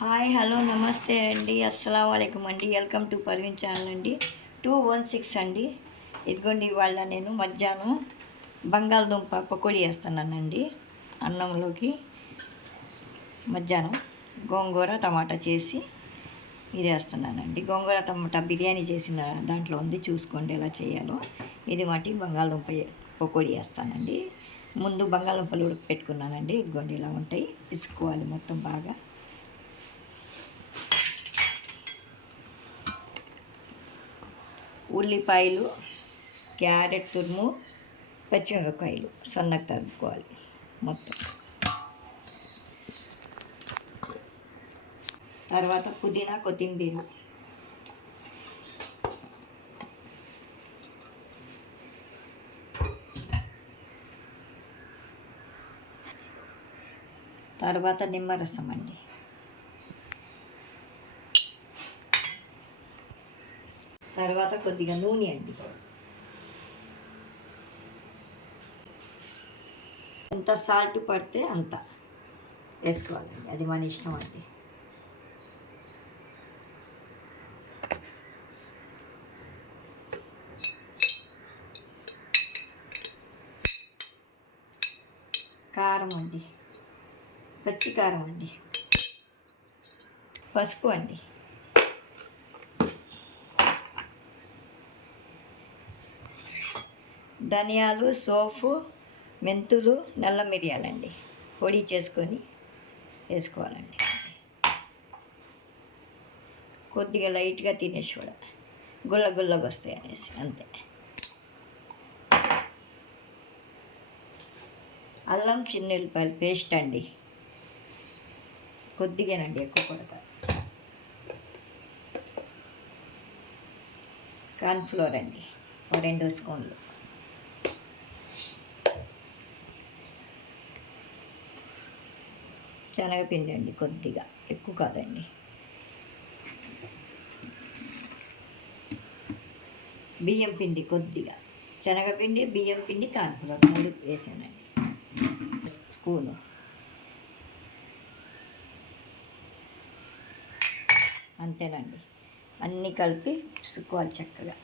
Hi hello నమస్తే అండి. అస్సలం అయికం అండి. వెల్కమ్ టు పర్వీన్ ఛానల్ అండి. 216 అండి. ఇదిగోండి ఇవాళ నేను మధ్యాహ్నం బంగాళదుంప పకోడీ వేస్తున్నానండి అన్నంలోకి. మధ్యాహ్నం గోంగూర టమాటా చేసి ఇది వేస్తున్నానండి. గోంగూర టమాటా బిర్యానీ చేసిన దాంట్లో ఉంది, చూసుకోండి ఎలా చేయాలో. ఇది మట్టి బంగాళదుంప పకోడీ వేస్తానండి. ముందు బంగాళదుంపలు ఉడకపెట్టుకున్నానండి. ఇదిగోండి ఇలా ఉంటాయి, పిసుకోవాలి మొత్తం బాగా. ఉల్లిపాయలు, క్యారెట్ తురుము, పచ్చిమిరపకాయలు సన్నగా తరుక్కోవాలి మొత్తం. తర్వాత పుదీనా, కొత్తిమీర, తర్వాత నిమ్మరసం అండి. తర్వాత కొద్దిగా నూనె అండి. ఎంత సాల్ట్ పడితే అంత వేసుకోవాలండి, అది మన ఇష్టం అండి. కారం అండి, పచ్చి కారం అండి. పసుపు అండి. ధనియాలు, సోపు, మెంతులు, నల్ల మిరియాలండి పొడి చేసుకొని వేసుకోవాలండి. కొద్దిగా లైట్గా తినేసి కూడా గుల్లగా వస్తాయి అనేసి అంతే. అల్లం చిన్నుల్లిపాయల పేస్ట్ అండి, కొద్దిగానండి, ఎక్కువ కూడా కాదు. కార్న్ఫ్లోర్ అండి, 2 స్పూన్లు. శనగపిండి అండి, కొద్దిగా, ఎక్కువ కాదండి. బియ్యం పిండి కొద్దిగా, శనగపిండి, బియ్యం పిండి, కార్న్ఫ్లోర్ 3 వేసానండి, స్పూను. అంతేనండి, అన్నీ కలిపి పిసుకోవాలి చక్కగా.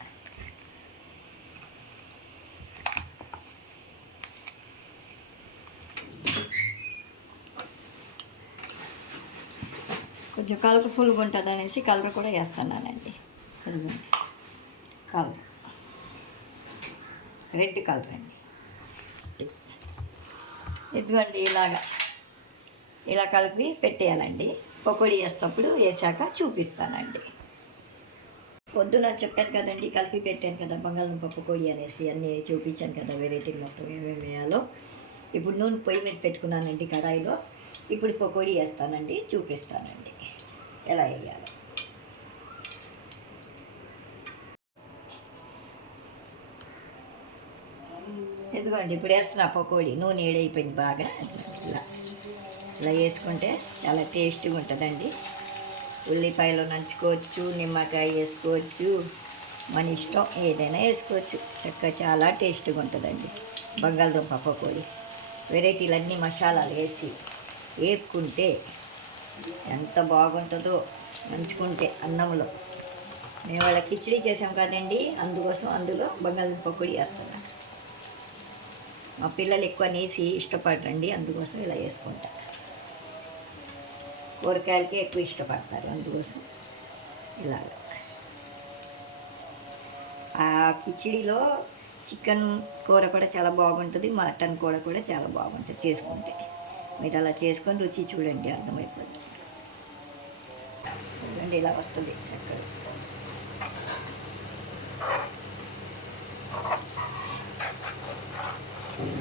కొంచెం కలర్ఫుల్గా ఉంటుంది అనేసి కలర్ కూడా వేస్తున్నానండి. కలర్ రెడ్ కలర్ అండి. ఇదిగోండి ఇలా కలిపి పెట్టేయాలండి. పకోడీ వేసేటప్పుడు వేసాక చూపిస్తానండి. పొద్దున చెప్పాను కదండి, కలిపి పెట్టాను కదా బంగాళదుంప పకోడీ అనేసి, అన్నీ చూపించాను కదా వెరైటీ మొత్తం ఏమేమి వేయాలో. ఇప్పుడు నూనె పొయ్యి మీద పెట్టుకున్నానండి కడాయిలో. ఇప్పుడు పకోడీ వేస్తానండి, చూపిస్తానండి ఎలా వేయాలో. ఎందుకండి ఇప్పుడు వేస్తున్నా పకోడీ. నూనె ఏడైపోయింది బాగా. ఇలా వేసుకుంటే చాలా టేస్టీగా ఉంటుందండి. ఉల్లిపాయలు నంచుకోవచ్చు, నిమ్మకాయ వేసుకోవచ్చు, మన ఇష్టం ఏదైనా వేసుకోవచ్చు. చక్కగా చాలా టేస్టీగా ఉంటుందండి బంగాళదుంప పకోడీ. వెరైటీలన్నీ మసాలాలు వేసి వేపుకుంటే ఎంత బాగుంటుందో నంచుకుంటే అన్నంలో. మేము వాళ్ళ కిచిడి చేసాం కదండి, అందుకోసం అందులో బంగాళదుంప పకోడీ వేస్తాను. మా పిల్లలు ఎక్కువ నీసి ఇష్టపడరండి, అందుకోసం ఇలా వేసుకుంటా. కూరగాయలకి ఎక్కువ ఇష్టపడతారు, అందుకోసం ఇలాగ. ఆ కిచిడిలో చికెన్ కూర కూడా చాలా బాగుంటుంది, మటన్ కూర కూడా చాలా బాగుంటుంది చేసుకుంటే. మీరు అలా చేసుకొని రుచి చూడండి, అర్థమైపోతుంది. చూడండి ఇలా వస్తుంది చక్కగా.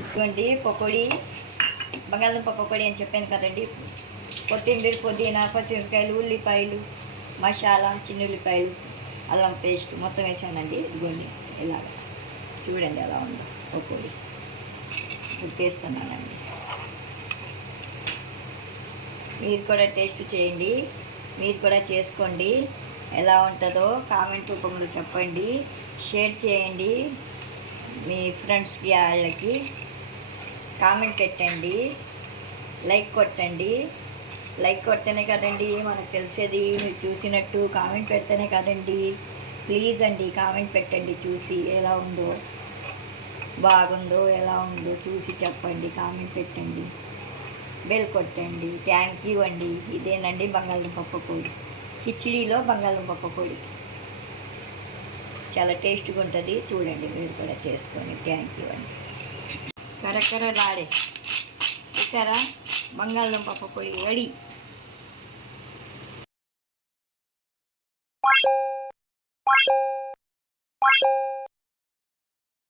ఇటువంటి పకోడీ, బంగాళదుంప పకోడీ అని చెప్పాను కదండి. కొత్తిమీర, పుదీనా, పచ్చిమిరపకాయలు, ఉల్లిపాయలు, మసాలా, చిన్నుల్లిపాయలు, అల్లం పేస్ట్ మొత్తం వేసానండి. ఇదిగోండి ఇలా చూడండి ఎలా ఉందో పకోడీ. ఇప్పుడు వేస్తున్నానండి. మీరు కూడా టేస్ట్ చేయండి, మీరు కూడా చేసుకోండి. ఎలా ఉంటుందో కామెంట్ రూపంలో చెప్పండి, షేర్ చేయండి. మీ ఫ్రెండ్స్కి వాళ్ళకి కామెంట్ పెట్టండి, లైక్ కొట్టండి. లైక్ కొడితేనే కదండి మనకు తెలిసేది, మీరు చూసినట్టు కామెంట్ పెడితేనే కదండి. ప్లీజ్ అండి కామెంట్ పెట్టండి, చూసి ఎలా ఉందో, బాగుందో ఎలా ఉందో చూసి చెప్పండి, కామెంట్ పెట్టండి, బెల్ కొట్టండి. థ్యాంక్ యూ అండి. ఇదేనండి బంగాళదుంప పకోడీ, కిచిడీలో బంగాళదుంప పకోడీ చాలా టేస్ట్గా ఉంటుంది. చూడండి మీరు కూడా చేసుకొని. థ్యాంక్ యూ అండి. కరకరలాడే చూసారా, బంగాళదుంప పకోడీ రెడీ.